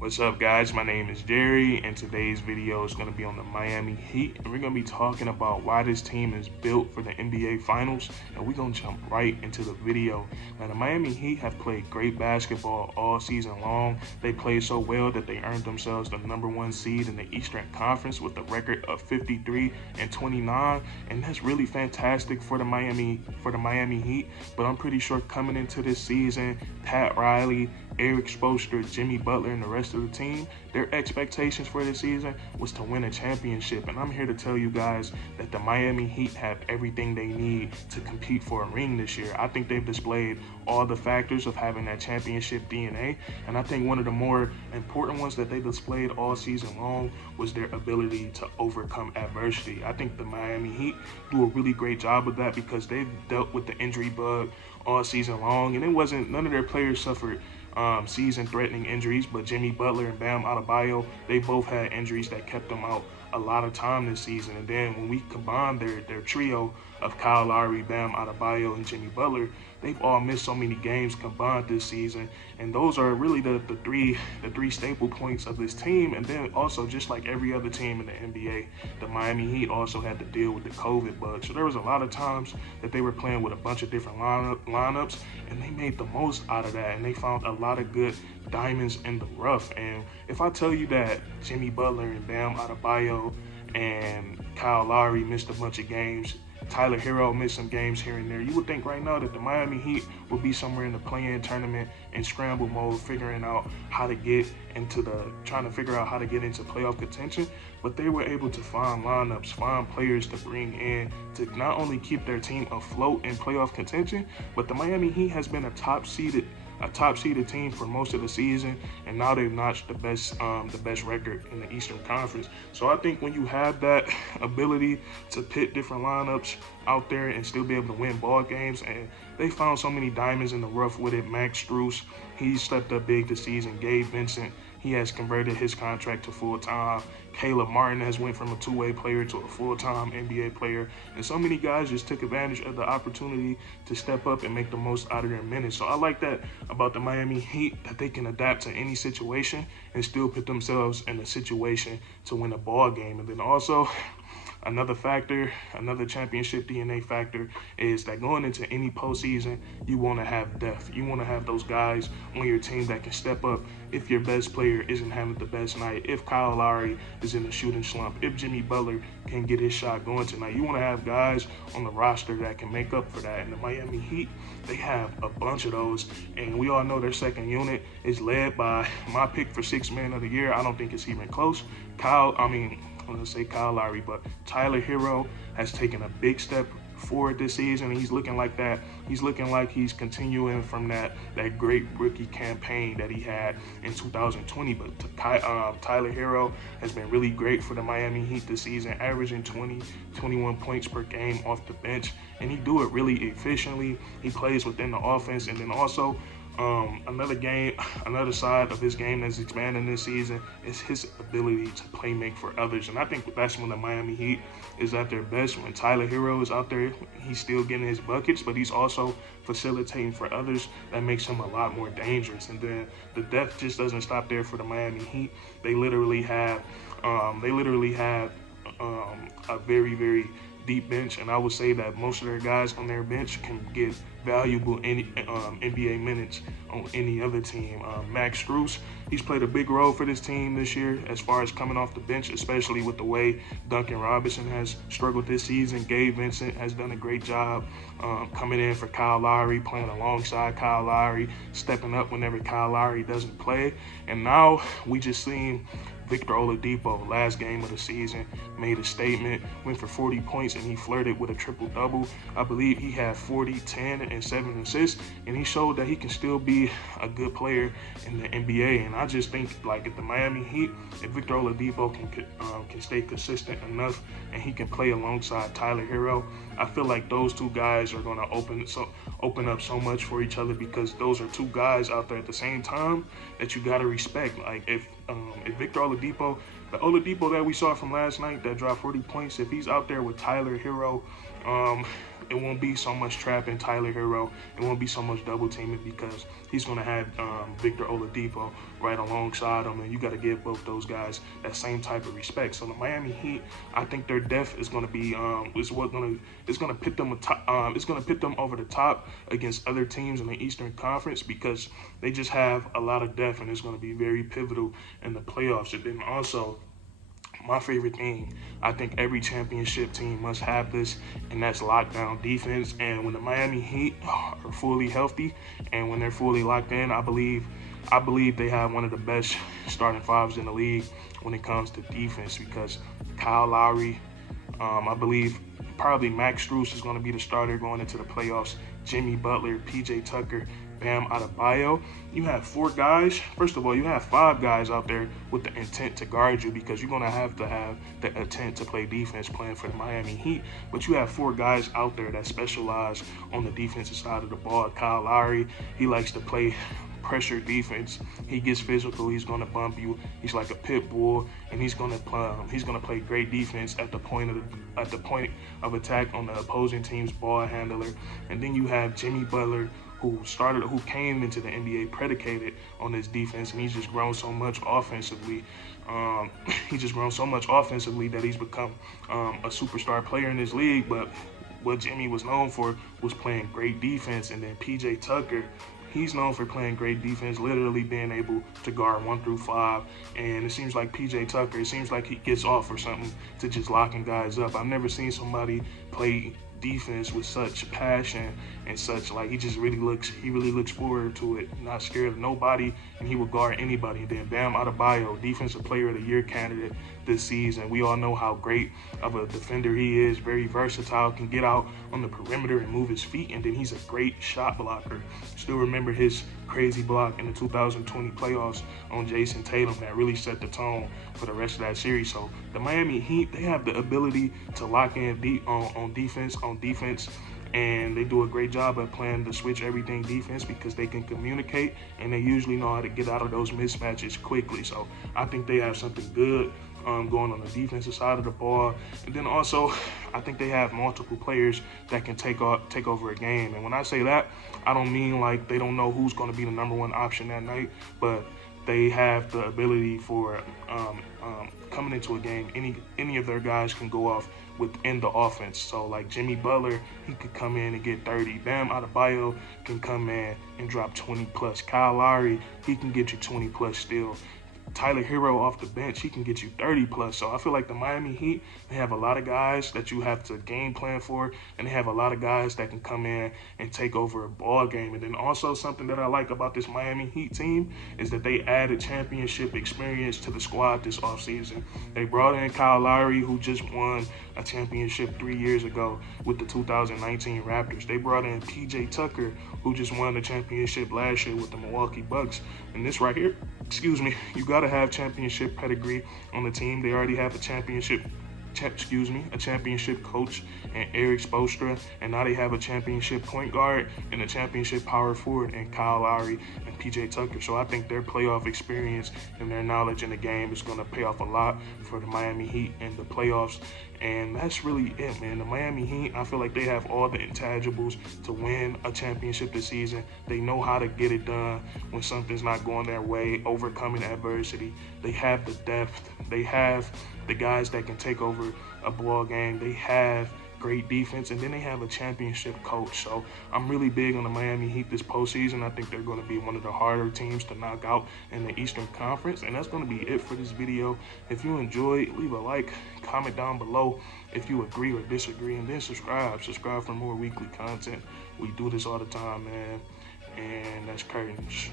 What's up, guys? My name is Jerry, and today's video is going to be on the Miami Heat, and we're going to be talking about why this team is built for the NBA Finals, and we're going to jump right into the video. Now, the Miami Heat have played great basketball all season long. They played so well that they earned themselves the #1 seed in the Eastern Conference with a record of 53-29, and that's really fantastic for the Miami Heat. But I'm pretty sure coming into this season, Pat Riley, Eric Spoelstra, Jimmy Butler, and the rest of the team, their expectations for this season was to win a championship. And I'm here to tell you guys that the Miami Heat have everything they need to compete for a ring this year. I think they've displayed all the factors of having that championship DNA. And I think one of the more important ones that they displayed all season long was their ability to overcome adversity. I think the Miami Heat do a really great job of that because they've dealt with the injury bug all season long, and none of their players suffered season-threatening injuries, but Jimmy Butler and Bam Adebayo, they both had injuries that kept them out a lot of time this season. And then when we combine their trio of Kyle Lowry, Bam Adebayo, and Jimmy Butler, they've all missed so many games combined this season, and those are really the three staple points of this team. And then also, just like every other team in the NBA, the Miami Heat also had to deal with the COVID bug. So there was a lot of times that they were playing with a bunch of different lineups, and they made the most out of that, and they found a lot of good diamonds in the rough. And if I tell you that Jimmy Butler and Bam Adebayo and Kyle Lowry missed a bunch of games, Tyler Hero missed some games here and there, you would think right now that the Miami Heat would be somewhere in the play-in tournament in scramble mode, trying to figure out how to get into playoff contention. But they were able to find lineups, find players to bring in to not only keep their team afloat in playoff contention, but the Miami Heat has been a top-seeded team for most of the season, and now they've notched the best record in the Eastern Conference. So I think when you have that ability to pit different lineups out there and still be able to win ball games, and they found so many diamonds in the rough with it. Max Strus, he stepped up big this season. Gabe Vincent, he has converted his contract to full-time. Caleb Martin has went from a two-way player to a full-time NBA player. And so many guys just took advantage of the opportunity to step up and make the most out of their minutes. So I like that about the Miami Heat, that they can adapt to any situation and still put themselves in a situation to win a ball game. And then also, another championship DNA factor is that going into any postseason, you want to have depth. You want to have those guys on your team that can step up if your best player isn't having the best night, if Kyle Lowry is in a shooting slump, if Jimmy Butler can get his shot going tonight. You want to have guys on the roster that can make up for that. And the Miami Heat, they have a bunch of those. And we all know their second unit is led by my pick for Sixth Man of the Year. I don't think it's even close. I'm going to say Kyle Lowry, but Tyler Hero has taken a big step forward this season. He's looking like that. He's looking like he's continuing from that great rookie campaign that he had in 2020. But Tyler Hero has been really great for the Miami Heat this season, averaging 21 points per game off the bench, and he do it really efficiently. He plays within the offense, and then also another side of his game that's expanding this season is his ability to play make for others. And I think that's when the Miami Heat is at their best. When Tyler Hero is out there, he's still getting his buckets, but he's also facilitating for others. That makes him a lot more dangerous. And then the depth just doesn't stop there for the Miami Heat. They literally have a very, very deep bench, and I would say that most of their guys on their bench can get valuable NBA minutes on any other team. Max Strus, he's played a big role for this team this year as far as coming off the bench, especially with the way Duncan Robinson has struggled this season. Gabe Vincent has done a great job coming in for Kyle Lowry, playing alongside Kyle Lowry, stepping up whenever Kyle Lowry doesn't play. And now we just seen Victor Oladipo, last game of the season, made a statement, went for 40 points, and he flirted with a triple-double. I believe he had 40, 10, and 7 assists, and he showed that he can still be a good player in the NBA. And I just think, like, if the Miami Heat, if Victor Oladipo can stay consistent enough and he can play alongside Tyler Hero, I feel like those two guys are going to open up so much for each other, because those are two guys out there at the same time that you got to respect. Like, if Victor Oladipo, the Oladipo that we saw from last night that dropped 40 points, if he's out there with Tyler Hero, it won't be so much trapping Tyler Hero. It won't be so much double teaming because he's going to have Victor Oladipo right alongside him, and you got to give both those guys that same type of respect. So the Miami Heat, I think their depth is going to be it's going to pit them it's going to pit them over the top against other teams in the Eastern Conference because they just have a lot of depth, and it's going to be very pivotal in the playoffs. And then also, my favorite thing, I think every championship team must have this, and that's lockdown defense. And when the Miami Heat are fully healthy and when they're fully locked in, I believe they have one of the best starting fives in the league when it comes to defense because Kyle Lowry, I believe probably Max Strus is going to be the starter going into the playoffs. Jimmy Butler, PJ Tucker, Bam Adebayo. You have 4 guys. First of all, you have 5 guys out there with the intent to guard you because you're going to have the intent to play defense playing for the Miami Heat. But you have 4 guys out there that specialize on the defensive side of the ball. Kyle Lowry, he likes to play pressure defense. He gets physical. He's going to bump you. He's like a pit bull, and he's going to play great defense at the point of attack on the opposing team's ball handler. And then you have Jimmy Butler, who came into the NBA predicated on his defense, and he's just grown so much offensively. That he's become a superstar player in this league. But what Jimmy was known for was playing great defense. And then PJ Tucker, he's known for playing great defense, literally being able to guard 1 through 5. And it seems like PJ Tucker, it seems like he gets off or something to just locking guys up. I've never seen somebody play defense with such passion and such, like, he really looks forward to it, not scared of nobody, and he will guard anybody. And then Bam Adebayo, defensive player of the year candidate this season. We all know how great of a defender he is, very versatile, can get out on the perimeter and move his feet, and then he's a great shot blocker. Still remember his crazy block in the 2020 playoffs on Jason Tatum that really set the tone for the rest of that series. So the Miami Heat, they have the ability to lock in on defense, and they do a great job at playing the switch everything defense because they can communicate and they usually know how to get out of those mismatches quickly. So I think they have something good going on the defensive side of the ball. And then also, I think they have multiple players that can take over a game. And when I say that, I don't mean like they don't know who's going to be the #1 option that night, but they have the ability for coming into a game, any of their guys can go off within the offense. So like Jimmy Butler, he could come in and get 30. Bam Adebayo can come in and drop 20 plus. Kyle Lowry, he can get you 20 plus still. Tyler Hero off the bench, he can get you 30 plus. So I feel like the Miami Heat, they have a lot of guys that you have to game plan for, and they have a lot of guys that can come in and take over a ball game. And then also something that I like about this Miami Heat team is that they added championship experience to the squad this offseason. They brought in Kyle Lowry, who just won a championship 3 years ago with the 2019 Raptors. They brought in PJ Tucker, who just won the championship last year with the Milwaukee Bucks. And this right here, you got to have championship pedigree on the team. They already have a championship coach and Eric Spoelstra, and now they have a championship point guard and a championship power forward and Kyle Lowry and PJ Tucker. So I think their playoff experience and their knowledge in the game is going to pay off a lot for the Miami Heat in the playoffs. And that's really it, man. The Miami Heat, I feel like they have all the intangibles to win a championship this season. They know how to get it done when something's not going their way, overcoming adversity. They have the depth. They have the guys that can take over a ball game. They have great defense, and then they have a championship coach. So I'm really big on the Miami Heat this postseason. I think they're going to be one of the harder teams to knock out in the Eastern Conference. And that's going to be it for this video. If you enjoyed, leave a like, comment down below if you agree or disagree, and then subscribe for more weekly content. We do this all the time, man. And that's curtains.